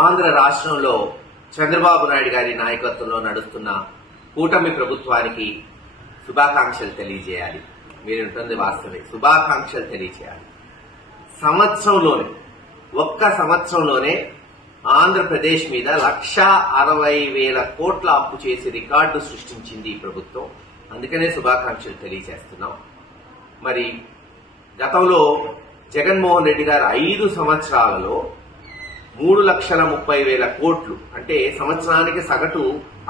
ఆంధ్ర రాష్ట్రంలో చంద్రబాబు నాయుడు గారి నాయకత్వంలో నడుస్తున్న కూటమి ప్రభుత్వానికి శుభాకాంక్షలు తెలియజేయాలి. మీరుంటుంది వాస్తవే, శుభాకాంక్షలు తెలియజేయాలి. ఒక్క సంవత్సరంలోనే ఆంధ్రప్రదేశ్ మీద 1,60,000 కోట్ల అప్పు చేసి రికార్డు సృష్టించింది ఈ ప్రభుత్వం. అందుకనే శుభాకాంక్షలు తెలియజేస్తున్నాం. మరి గతంలో జగన్మోహన్ రెడ్డి గారు 5 సంవత్సరాలలో 3,30,000 కోట్లు, అంటే సంవత్సరానికి సగటు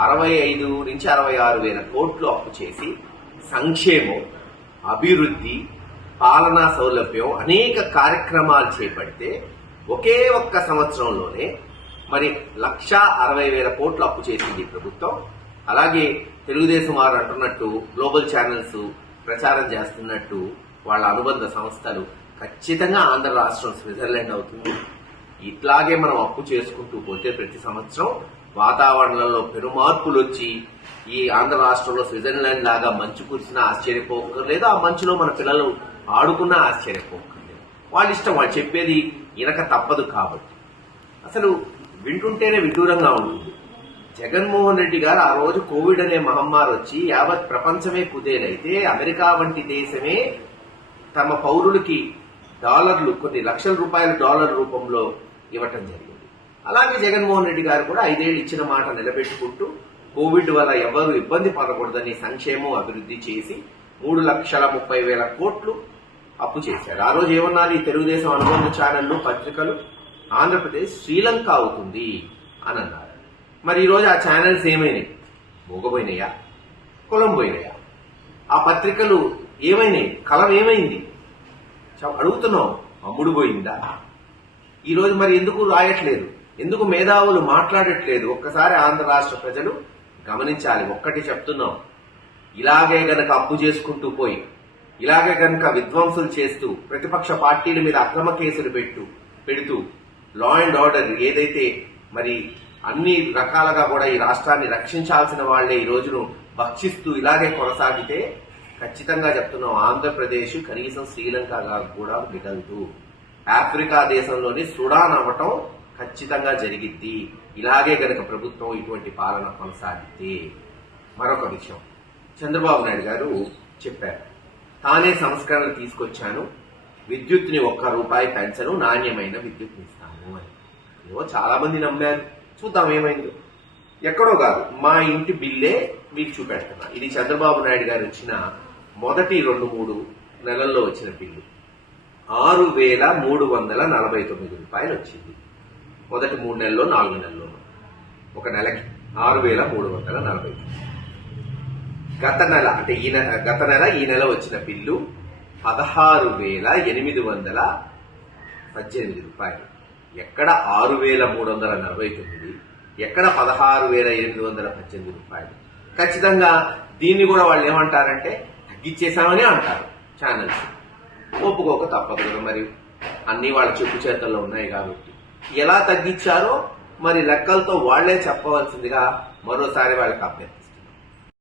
65 నుంచి 66,000 కోట్లు అప్పు చేసి సంక్షేమం, అభివృద్ధి, పాలనా సౌలభ్యం అనేక కార్యక్రమాలు చేపడితే ఒకే ఒక్క సంవత్సరంలోనే మరి 1,60,000 కోట్లు అప్పు చేసింది ప్రభుత్వం. అలాగే తెలుగుదేశం వారు అంటున్నట్టు గ్లోబల్ ఛానల్స్ ప్రచారం చేస్తున్నట్టు వాళ్ళ అనుబంధ సంస్థలు ఖచ్చితంగా ఆంధ్ర రాష్ట్రం స్విట్జర్లాండ్ అవుతుంది. ఇట్లాగే మనం అప్పు చేసుకుంటూ పోతే ప్రతి సంవత్సరం వాతావరణంలో పెనుమార్పులు వచ్చి ఈ ఆంధ్ర రాష్ట్రంలో స్విట్జర్లాండ్ లాగా మంచు కురిసినా ఆశ్చర్యపోకర్లేదు, ఆ మంచులో మన పిల్లలు ఆడుకున్నా ఆశ్చర్యపోకర్లేదు. వాళ్ళ ఇష్టం, వాళ్ళు చెప్పేది ఇనక తప్పదు. కాబట్టి అసలు వింటుంటేనే విడ్డూరంగా ఉంటుంది. జగన్మోహన్ రెడ్డి గారు ఆ రోజు కోవిడ్ అనే మహమ్మారి వచ్చి యావత్ ప్రపంచమే కుదేలైతే అమెరికా వంటి దేశమే తమ పౌరులకి డాలర్లు, కొన్ని లక్షల రూపాయల డాలర్ రూపంలో ఇవ్వటం జరిగింది. అలాగే జగన్మోహన్ రెడ్డి గారు కూడా 5 ఏళ్లు ఇచ్చిన మాట నిలబెట్టుకుంటూ కోవిడ్ వల్ల ఎవరు ఇబ్బంది పడకూడదని సంక్షేమం, అభివృద్ధి చేసి 3,30,000 కోట్లు అప్పు చేశారు. ఆ రోజు ఏమన్నారు ఈ తెలుగుదేశం అనుబంధ ఛానళ్లు, పత్రికలు? ఆంధ్రప్రదేశ్ శ్రీలంక అవుతుంది అని అన్నారు. మరి ఈ రోజు ఆ ఛానల్స్ ఏమైనాయి? మూగపోయినాయా? కులం పోయినాయా? ఆ పత్రికలు ఏమైనాయి? కలం ఏమైంది? అడుగుతున్నాం. అమ్ముడు పోయిందా? ఈ రోజు మరి ఎందుకు రాయట్లేదు? ఎందుకు మేధావులు మాట్లాడట్లేదు? ఒక్కసారి ఆంధ్ర రాష్ట్ర ప్రజలు గమనించాలి. ఒక్కటి చెప్తున్నాం, ఇలాగే గనక అప్పు చేసుకుంటూ పోయి, ఇలాగే గనక విధ్వంసులు చేస్తూ ప్రతిపక్ష పార్టీల మీద అక్రమ కేసులు పెడుతూ లా అండ్ ఆర్డర్ ఏదైతే మరి అన్ని రకాలుగా కూడా ఈ రాష్ట్రాన్ని రక్షించాల్సిన వాళ్లే ఈ రోజును భక్షిస్తూ ఇలాగే కొనసాగితే ఖచ్చితంగా చెప్తున్నాం, ఆంధ్రప్రదేశ్ కనీసం శ్రీలంకగా కూడా మిగలదు. ఆఫ్రికా దేశంలోని సుడాన్ అవ్వటం ఖచ్చితంగా జరిగిద్ది ఇలాగే గనక ప్రభుత్వం ఇటువంటి పాలన కొనసాగితే. మరొక విషయం, చంద్రబాబు నాయుడు గారు చెప్పారు, తానే సంస్కరణలు తీసుకొచ్చాను, విద్యుత్ని ₹1 పెంచను, నాణ్యమైన విద్యుత్ని ఇస్తాను అని. ఏవో చాలా మంది నమ్మారు. చూద్దాం ఏమైందో. ఎక్కడో కాదు, మా ఇంటి బిల్లే మీకు చూపెడుతున్నా. ఇది చంద్రబాబు నాయుడు గారు వచ్చిన మొదటి 2-3 నెలల్లో వచ్చిన బిల్లు. ₹6,349 వచ్చింది. మొదటి 3 నెలల్లో, 4 నెలల్లో. ఒక నెలకి 6,349. గత నెల ఈ నెల వచ్చిన బిల్లు ₹16,818. ఎక్కడ 6,349, ఎక్కడ ₹16,818? ఖచ్చితంగా దీన్ని కూడా వాళ్ళు ఏమంటారంటే తగ్గించేశామని అంటారు ఛానల్స్. ఒప్పుకోక తప్పదు కదా, మరి అన్ని వాళ్ళ చెప్పు చేతల్లో ఉన్నాయి కాబట్టి. ఎలా తగ్గించారో మరి లెక్కలతో వాళ్లే చెప్పవలసిందిగా మరోసారి వాళ్ళకి అభ్యర్థి.